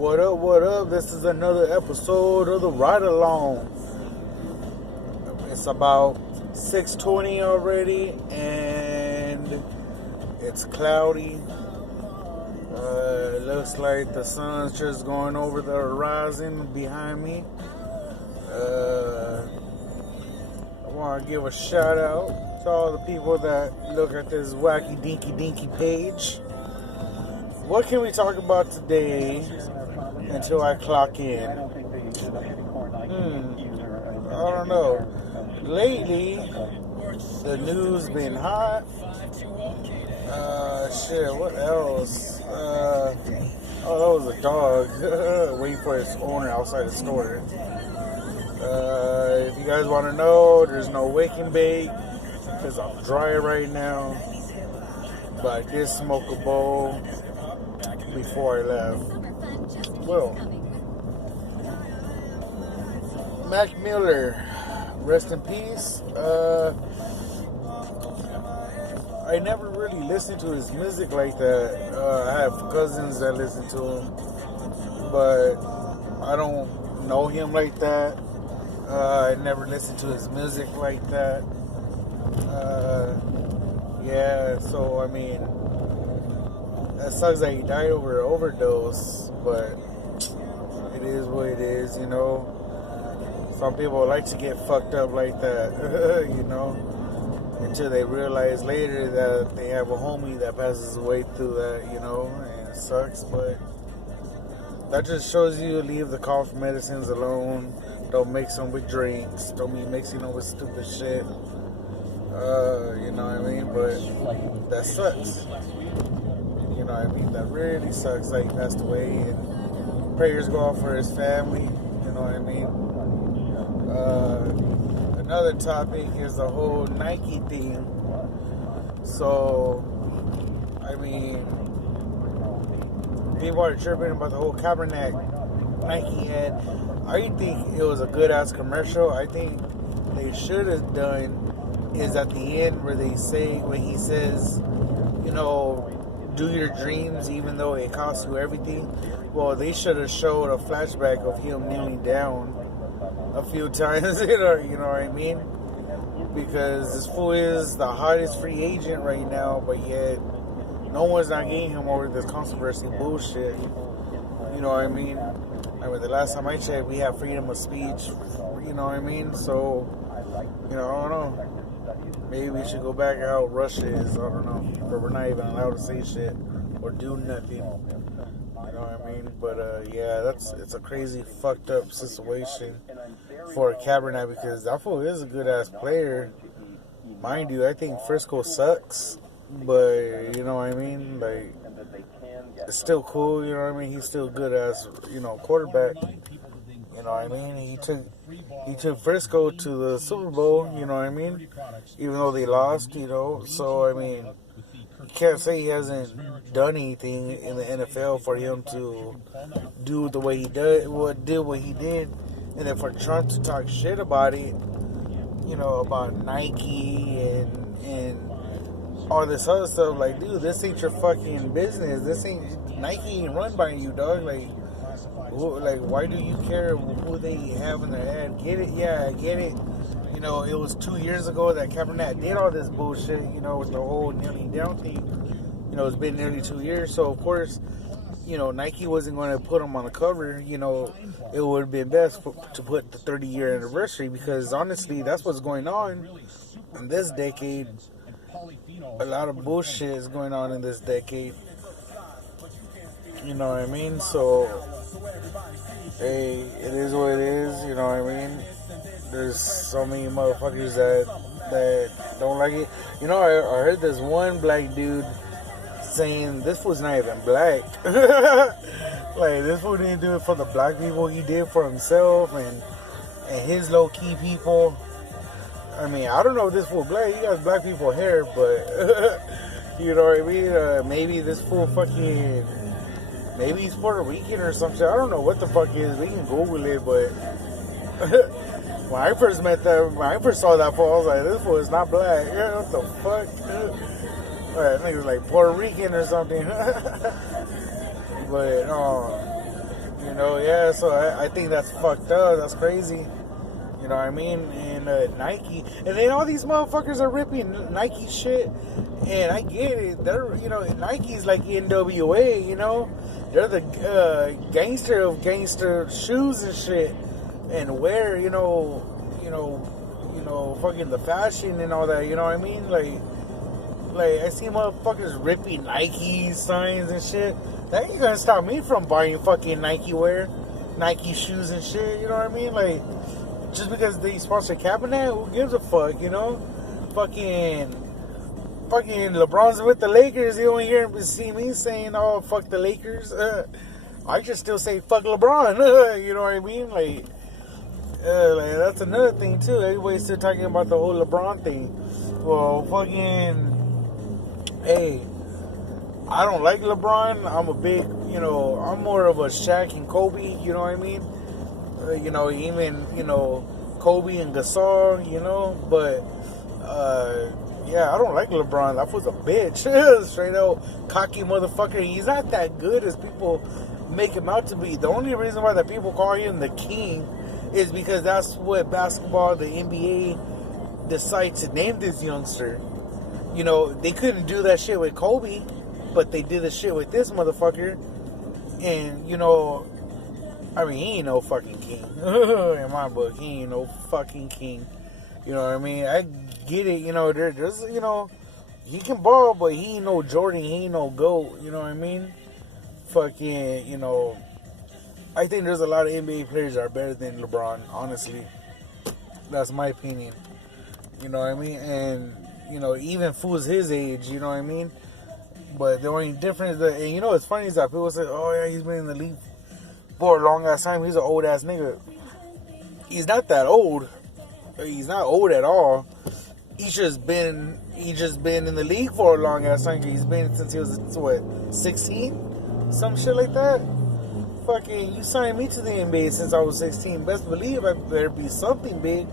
What up, what up? This is another episode of the Ride Along. It's about 6:20 already, and it's cloudy. It looks like the sun's just going over the horizon behind me. I want to give a shout out to all the people that look at this wacky dinky page. What can we talk about today until I clock in? I don't know. Lately, the news been hot. What else? That was a dog waiting for its owner outside the store. If you guys want to know, there's no wake and bake because I'm dry right now. But I did smoke a bowl before I left. Well, Mac Miller, rest in peace. I never really listened to his music like that. I have cousins that listen to him, but I don't know him like that. I never listened to his music like that. So I mean, that sucks that he died over an overdose, but it is what it is, you know. Some people like to get fucked up like that, you know, until they realize later that they have a homie that passes away through that, you know, and it sucks, but that just shows you leave the cough medicines alone. Don't mix them with drinks. Don't be mixing them with stupid shit. You know what I mean? But that sucks. You know what I mean? That really sucks that he passed away. And prayers go out for his family. You know what I mean? Another topic is the whole Nike thing. So, I mean, people are tripping about the whole Kaepernick Nike ad. I think it was a good ass commercial. I think they should have done is at the end where they say, when he says, you know, do your dreams even though it costs you everything. Well, they should have showed a flashback of him kneeling down a few times, you know what I mean? Because this fool is the hottest free agent right now, but yet no one's not getting him over this controversy bullshit. You know what I mean? I mean, the last time I checked, we have freedom of speech. You know what I mean? So, you know, I don't know. Maybe we should go back how Russia is. I don't know. Where we're not even allowed to say shit or do nothing. You know what I mean? But, it's a crazy, fucked up situation for Kaepernick because that fool is a good-ass player. Mind you, I think Frisco sucks. But, you know what I mean? Like, it's still cool, you know what I mean? He's still good as, you know, quarterback. You know what I mean? He took Frisco to the Super Bowl, you know what I mean? Even though they lost, you know. So, I mean, you can't say he hasn't done anything in the NFL for him to do the way he did what he did. And then for Trump to talk shit about it, you know, about Nike and all this other stuff, like, dude, this ain't your fucking business. Nike ain't run by you, dog. Like, why do you care who they have in their ad? Get it? Yeah, I get it. You know, it was 2 years ago that Kaepernick did all this bullshit, you know, with the whole kneeling down thing. You know, it's been nearly 2 years, so of course, you know, Nike wasn't going to put him on the cover. You know, it would have been best to put the 30-year anniversary because, honestly, that's what's going on in this decade. A lot of bullshit is going on in this decade. You know what I mean? So, hey, it is what it is. You know what I mean? There's so many motherfuckers that don't like it. You know, I heard this one black dude saying this fool's not even black. Like, this fool didn't do it for the black people. He did it for himself and his low-key people. I mean, I don't know if this fool black. He has black people hair, but you know what I mean? Maybe this fool fucking, maybe he's Puerto Rican or some shit. I don't know what the fuck is. We can Google it, but when I first saw that fool, I was like, this fool is not black. What the fuck? Alright, I think it was like Puerto Rican or something. But You know, yeah. So I think that's fucked up. That's crazy. You know what I mean? And Nike, and then all these motherfuckers are ripping Nike shit. And I get it. They're, you know, Nike's like NWA. You know, they're the gangster of gangster shoes and shit, and wear, you know, fucking the fashion and all that. You know what I mean? Like I see motherfuckers ripping Nike signs and shit. That ain't gonna stop me from buying fucking Nike wear, Nike shoes and shit. You know what I mean? Like, just because they sponsor Cabernet, who gives a fuck? You know, fucking LeBron's with the Lakers. You don't hear him see me saying, "Oh, fuck the Lakers." I just still say, "Fuck LeBron." You know what I mean? Like that's another thing too. Everybody's still talking about the whole LeBron thing. Well, fucking, hey, I don't like LeBron. I'm a big, you know, I'm more of a Shaq and Kobe. You know what I mean? You know, even, you know, Kobe and Gasol. You know, but yeah, I don't like LeBron. That was a bitch. Straight up cocky motherfucker. He's not that good as people make him out to be. The only reason why the people call him the king is because that's what basketball, the NBA, decided to name this youngster. You know, they couldn't do that shit with Kobe, but they did the shit with this motherfucker. And, you know, I mean, he ain't no fucking king. In my book, he ain't no fucking king. You know what I mean? I get it, you know, there's, you know, he can ball, but he ain't no Jordan, he ain't no GOAT, you know what I mean? Fucking, you know, I think there's a lot of NBA players that are better than LeBron, honestly. That's my opinion. You know what I mean? And, you know, even fools his age, you know what I mean? But the only difference, and you know what's funny is that people say, oh yeah, he's been in the league for a long ass time, he's an old ass nigga. He's not that old. He's not old at all. He's just been in the league for a long ass time. He's been since he was, what, 16? Some shit like that. Fucking, you signed me to the NBA since I was 16. Best believe I better be something big.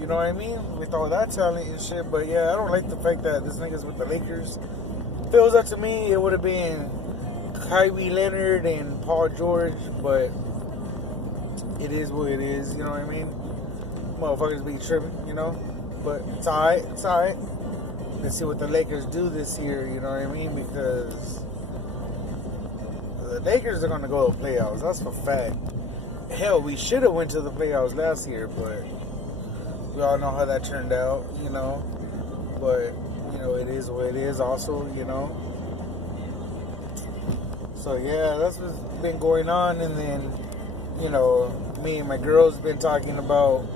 You know what I mean? With all that talent and shit. But yeah, I don't like the fact that this nigga's with the Lakers. If it was up to me, it would have been Kyrie Leonard and Paul George. But it is what it is. You know what I mean? Motherfuckers be tripping, you know? But it's alright. It's alright. Let's see what the Lakers do this year. You know what I mean? Because the Lakers are going to go to the playoffs. That's for fact. Hell, we should have went to the playoffs last year, but we all know how that turned out, you know. But, you know, it is what it is also, you know. So, yeah, that's what's been going on. And then, you know, me and my girls been talking about,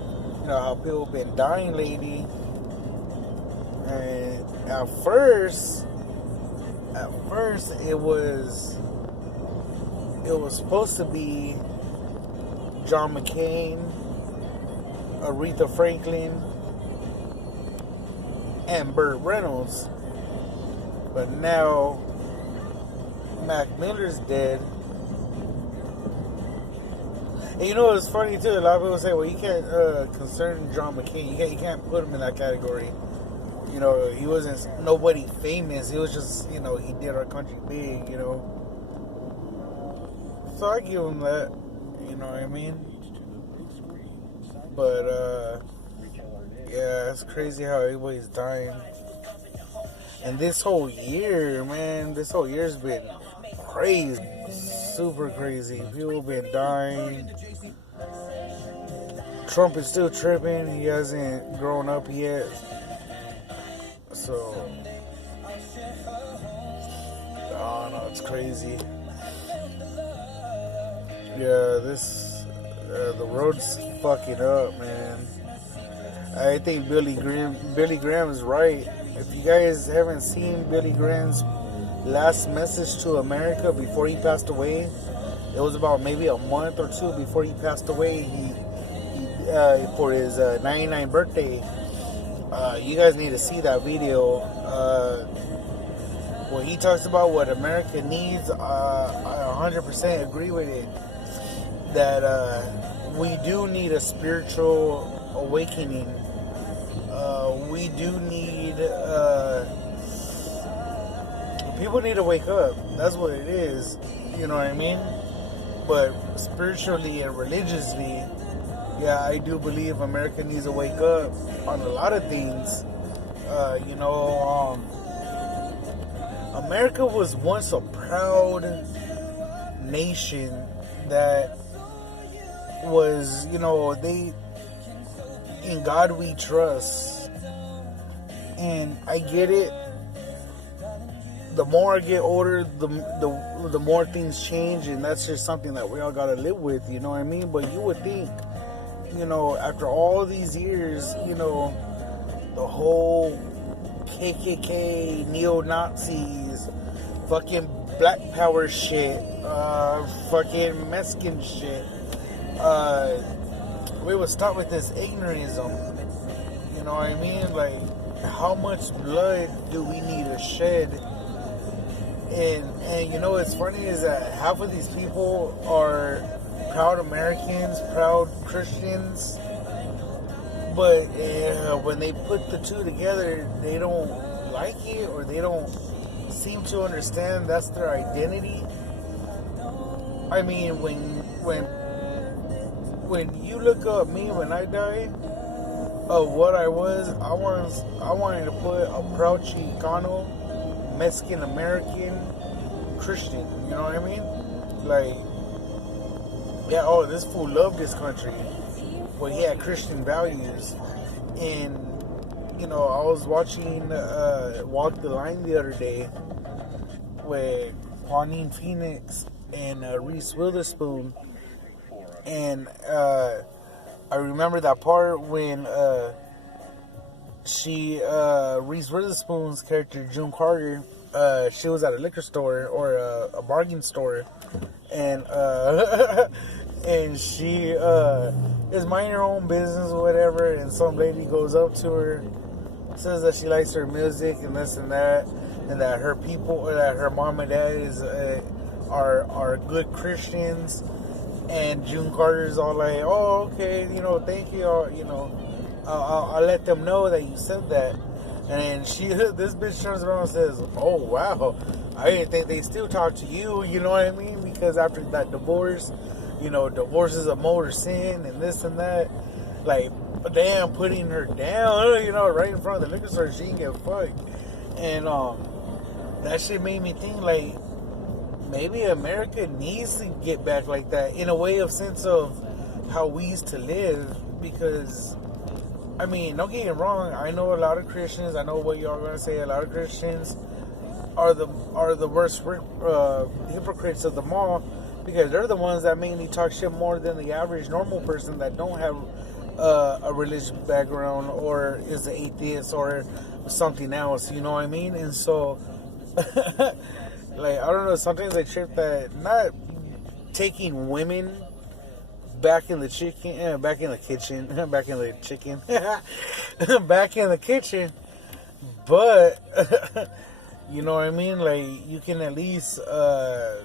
you know, how people been dying lately. And at first it was supposed to be John McCain, Aretha Franklin, and Burt Reynolds. But now Mac Miller's dead. And you know what's funny too? A lot of people say, well, you can't concern John McCain. You can't put him in that category. You know, he wasn't nobody famous. He was just, you know, he did our country big, you know. So I give him that, you know what I mean? But, yeah, it's crazy how everybody's dying. And this whole year, man, this whole year's been crazy. Super crazy. People have been dying. Trump is still tripping. He hasn't grown up yet. So, I don't know, it's crazy. Yeah, the road's fucking up, man. I think Billy Graham is right. If you guys haven't seen Billy Graham's last message to America before he passed away, it was about maybe a month or two before he passed away. He for his 99th birthday. You guys need to see that video. When he talks about what America needs, I 100% agree with it. That we do need a spiritual awakening. We do need... people need to wake up. That's what it is. You know what I mean? But spiritually and religiously, yeah, I do believe America needs to wake up on a lot of things. America was once a proud nation that was, in God we trust. And I get it. The more I get older, the more things change, and that's just something that we all gotta live with, you know what I mean? But you would think, after all these years, the whole KKK, neo-Nazis, fucking Black Power shit, fucking Mexican shit, we would start with this ignorism, you know what I mean? Like, how much blood do we need to shed? And what's funny is that half of these people are proud Americans, proud Christians, but when they put the two together, they don't like it, or they don't seem to understand that's their identity. I mean, when you look up me when I die, of what I wanted to put a proud Chicano, Mexican American, Christian, you know what I mean? Like, yeah, this fool loved this country, but he had Christian values. And I was watching Walk the Line the other day with Joaquin Phoenix and Reese Witherspoon, and I remember that part when Reese Witherspoon's character, June Carter, she was at a liquor store or a bargain store, and and she is minding her own business or whatever, and some lady goes up to her, says that she likes her music and this and that her people, that her mom and dad are good Christians. And June Carter's all like, oh, okay, thank you, I'll let them know that you said that. And then this bitch turns around and says, oh, wow, I didn't think they still talk to you, you know what I mean? Because after that divorce, divorce is a mortal sin and this and that. Like, damn, putting her down, right in front of the liquor store, she can get fucked. And that shit made me think, like, maybe America needs to get back like that, in a way of sense of how we used to live. Because, I mean, don't get me wrong, I know a lot of Christians, I know what y'all gonna say, a lot of Christians are the worst hypocrites of them all, because they're the ones that mainly talk shit more than the average normal person that don't have a religious background, or is an atheist, or something else, you know what I mean? And so like, I don't know, sometimes I trip that not taking women back in the kitchen, back in the kitchen, but you know what I mean? Like, you can at least, I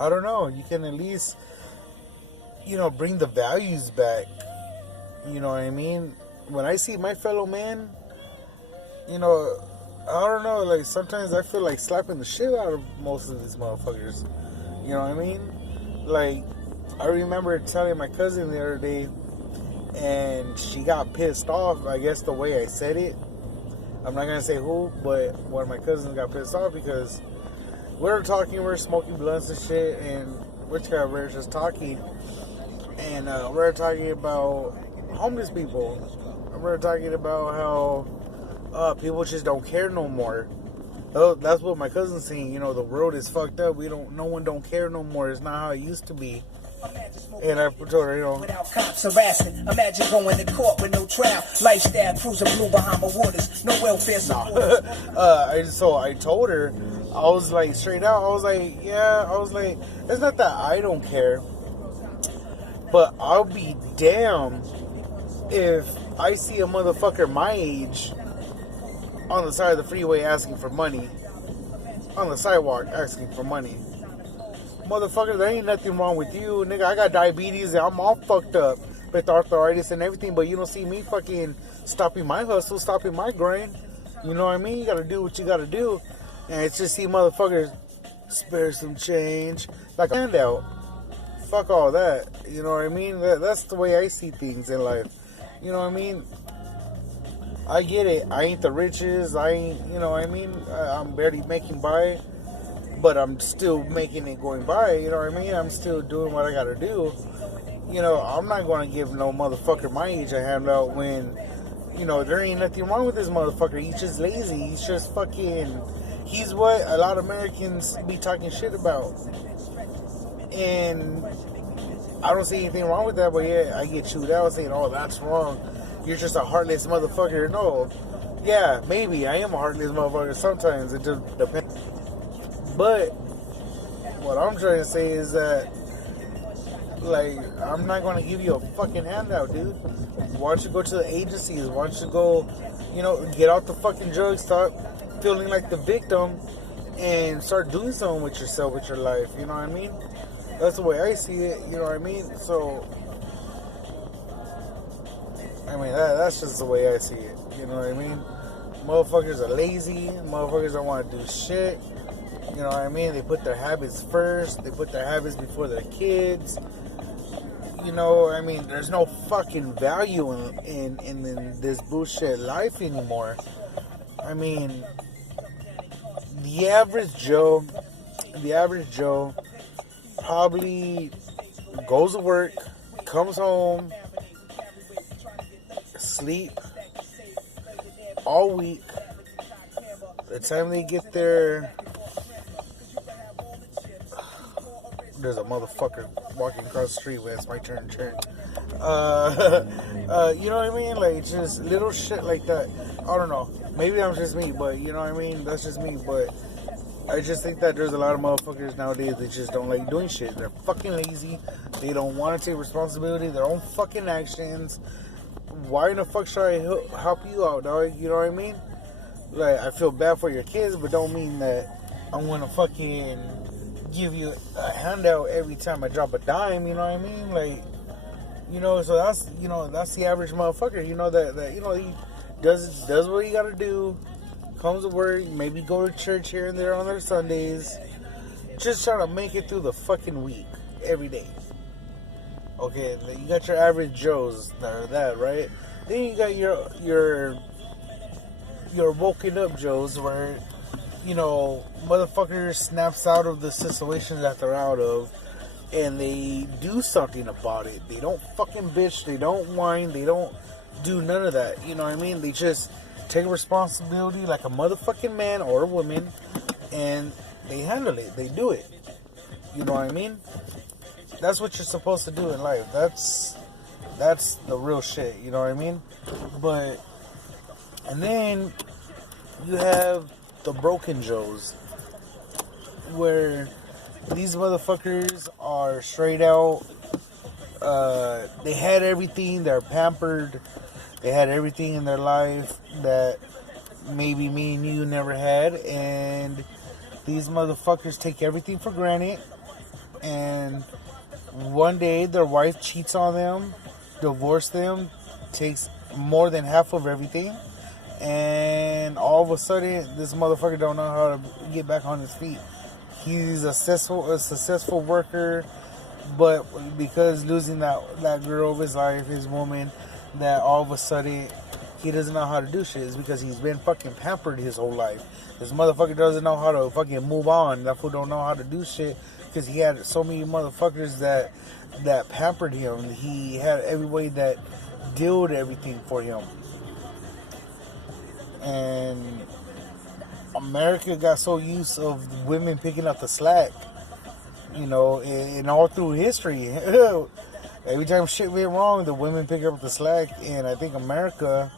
don't know, you can at least, bring the values back, you know what I mean? When I see my fellow man, I don't know, like, sometimes I feel like slapping the shit out of most of these motherfuckers. You know what I mean? Like, I remember telling my cousin the other day, and she got pissed off, I guess, the way I said it. I'm not gonna say who, but one of my cousins got pissed off because we were smoking blunts and shit, and we were just talking, and we were talking about homeless people. We were talking about how people just don't care no more. That's what my cousin's saying. The world is fucked up. No one don't care no more. It's not how it used to be. And I told her, without cops harassing, imagine going to court with no trial, lifestyle cruising blue Bahama waters, no welfare support. So I told her, I was like, straight out, I was like, it's not that I don't care, but I'll be damned if I see a motherfucker my age on the side of the freeway asking for money, on the sidewalk asking for money. Motherfucker, there ain't nothing wrong with you, nigga. I got diabetes and I'm all fucked up with arthritis and everything, but you don't see me fucking stopping my hustle, stopping my grind. You know what I mean? You gotta do what you gotta do. And it's just see motherfuckers spare some change, like a handout. Fuck all that. You know what I mean? That's the way I see things in life. You know what I mean? I get it. I ain't the richest. I ain't, you know what I mean? I'm barely making by, but I'm still making it going by. You know what I mean? I'm still doing what I gotta do. You know, I'm not gonna give no motherfucker my age a handout when, you know, there ain't nothing wrong with this motherfucker. He's just lazy. He's just fucking. He's what a lot of Americans be talking shit about. And I don't see anything wrong with that, but yeah, I get chewed out saying, oh, that's wrong. You're just a heartless motherfucker. No. Yeah, maybe I am a heartless motherfucker sometimes. It just depends. But what I'm trying to say is that, like, I'm not going to give you a fucking handout, dude. Why don't you go to the agencies? Why don't you go, you know, get off the fucking drugs, stop feeling like the victim, and start doing something with yourself, with your life. You know what I mean? That's the way I see it. You know what I mean? So, I mean, that's just the way I see it. You know what I mean? Motherfuckers are lazy. Motherfuckers don't want to do shit. You know what I mean? They put their habits first. They put their habits before their kids. You know, I mean, there's no fucking value in this bullshit life anymore. I mean, the average Joe probably goes to work, comes home, sleep all week. By the time they get there, there's a motherfucker walking across the street when it's my turn to turn. You know what I mean? Like, just little shit like that. I don't know. Maybe I'm just me, but you know what I mean? That's just me. But I just think that there's a lot of motherfuckers nowadays that just don't like doing shit. They're fucking lazy. They don't want to take responsibility, their own fucking actions. Why in the fuck should I help you out, dog? You know what I mean? Like, I feel bad for your kids, but don't mean that I'm gonna fucking give you a handout every time I drop a dime. You know what I mean? Like, you know, so that's, you know, that's the average motherfucker. You know that you know, he does what he gotta do. Comes to work, maybe go to church here and there on their Sundays. Just trying to make it through the fucking week every day. Okay, you got your average Joes that are that, right? Then you got your woken up Joes where, you know, motherfuckers snaps out of the situation that they're out of and they do something about it. They don't fucking bitch, they don't whine, they don't do none of that. You know what I mean? They just take responsibility like a motherfucking man or a woman, and they handle it. They do it. You know what I mean? That's what you're supposed to do in life. That's the real shit. You know what I mean? But, and then you have the broken Joes, where these motherfuckers are straight out. They had everything. They're pampered. They had everything in their life that maybe me and you never had. And these motherfuckers take everything for granted. And one day their wife cheats on them, divorces them, takes more than half of everything. And all of a sudden, this motherfucker don't know how to get back on his feet. He's a successful worker, but because losing that girl of his life, his woman, that all of a sudden he doesn't know how to do shit. It's because he's been fucking pampered his whole life. This motherfucker doesn't know how to fucking move on. That fool don't know how to do shit because he had so many motherfuckers that pampered him. He had everybody that did everything for him. And America got so used of women picking up the slack, you know, and all through history. Every time shit went wrong, the women pick up the slack, and I think America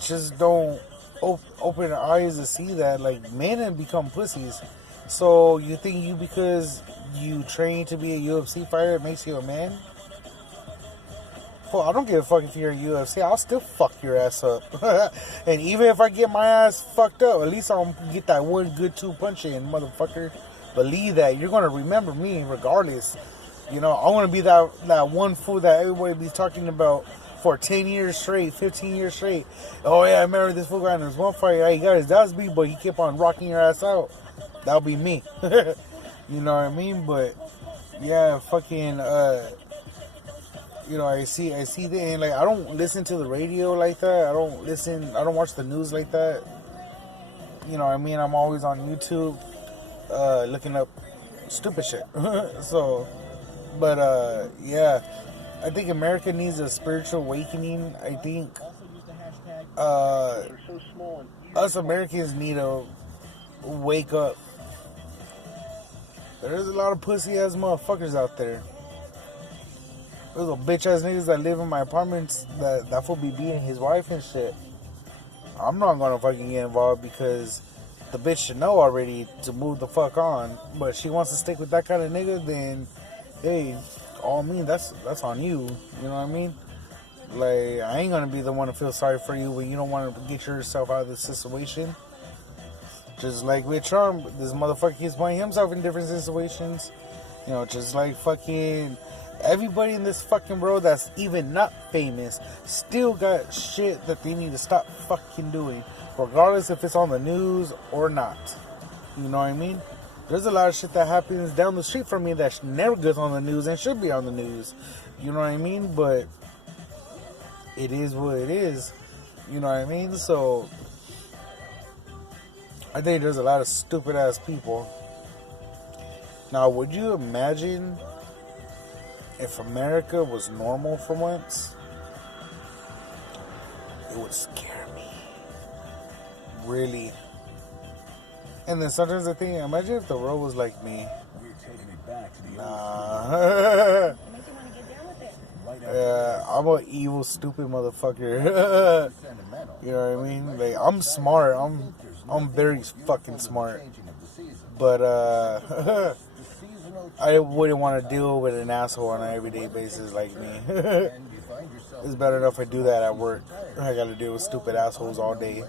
just don't open their eyes to see that. Like, men have become pussies. So you think because you train to be a UFC fighter, it makes you a man? Well, I don't give a fuck if you're a UFC. I'll still fuck your ass up. And even if I get my ass fucked up, at least I'll get that one good 2 punch in, motherfucker. Believe that. You're going to remember me regardless. You know, I want to be that one fool that everybody be talking about for 10 years straight, 15 years straight. Oh, yeah, I remember this fool guy in this one fight. He got his dad's beat, but he kept on rocking your ass out. that'll be me. You know what I mean? But yeah, fucking you know, I see the end. Like, I don't listen to the radio like that. I don't watch the news like that. You know what I mean? I'm always on YouTube looking up stupid shit. So, but yeah, I think America needs a spiritual awakening. I think us Americans need to wake up. There's a lot of pussy ass motherfuckers out there. There's a bitch ass niggas that live in my apartments that fool be beating his wife and shit. I'm not gonna fucking get involved because the bitch should know already to move the fuck on. But if she wants to stick with that kind of nigga, then hey, all mean that's on you. You know what I mean? Like, I ain't gonna be the one to feel sorry for you when you don't want to get yourself out of this situation. Just like with Trump, this motherfucker keeps putting himself in different situations. You know, just like fucking everybody in this fucking world that's even not famous still got shit that they need to stop fucking doing, regardless if it's on the news or not. You know what I mean? There's a lot of shit that happens down the street from me that never gets on the news and should be on the news. You know what I mean? But it is what it is. You know what I mean? So I think there's a lot of stupid ass people. Now, would you imagine if America was normal for once? It would scare me. Really. And then sometimes I think, imagine if the world was like me. Nah. I'm an evil, stupid motherfucker. You know what I mean? Like, I'm smart. I'm very fucking smart. But I wouldn't want to deal with an asshole on an everyday basis like me. It's better enough I do that at work. I got to deal with stupid assholes all day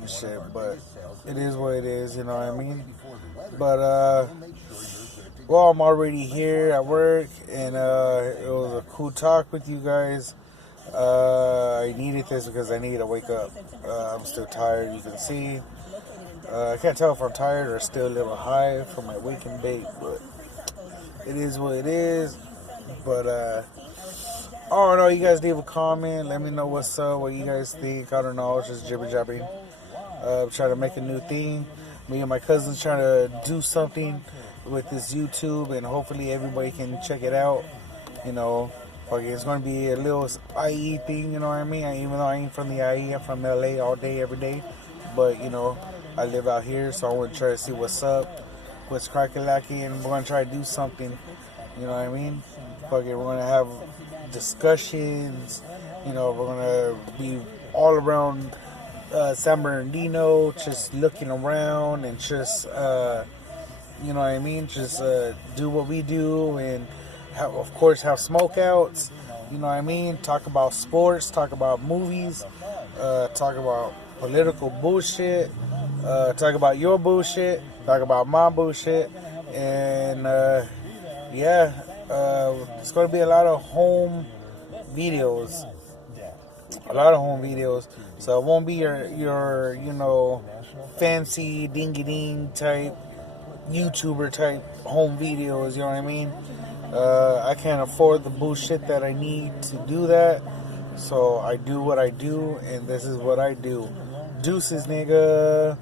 and shit. But it is what it is, you know what I mean? But well, I'm already here at work, and it was a cool talk with you guys. I needed this because I needed to wake up. I'm still tired, you can see. I can't tell if I'm tired or still a little high from my wake and bake, but it is what it is. But I don't know, you guys leave a comment, let me know what's up, what you guys think. I don't know, it's just jibber jabbing. I'm trying to make a new thing. Me and my cousins trying to do something with this YouTube, and hopefully everybody can check it out. You know, okay, it's going to be a little IE thing, you know what I mean? Even though I ain't from the IE, I'm from LA all day, every day. But, you know, I live out here, so I want to try to see what's up, what's crack-a-lacky, and we're going to try to do something, you know what I mean? Okay, we're going to have discussions, you know, we're going to be all around San Bernardino, just looking around and just, you know what I mean, just do what we do, and have, of course, have smokeouts, you know what I mean, talk about sports, talk about movies, talk about political bullshit, talk about your bullshit, talk about my bullshit, and yeah, it's going to be a lot of home videos. So it won't be your you know, fancy dingy-ding type YouTuber type home videos, you know what I mean? I can't afford the bullshit that I need to do that, so I do what I do, and this is what I do. Deuces, nigga.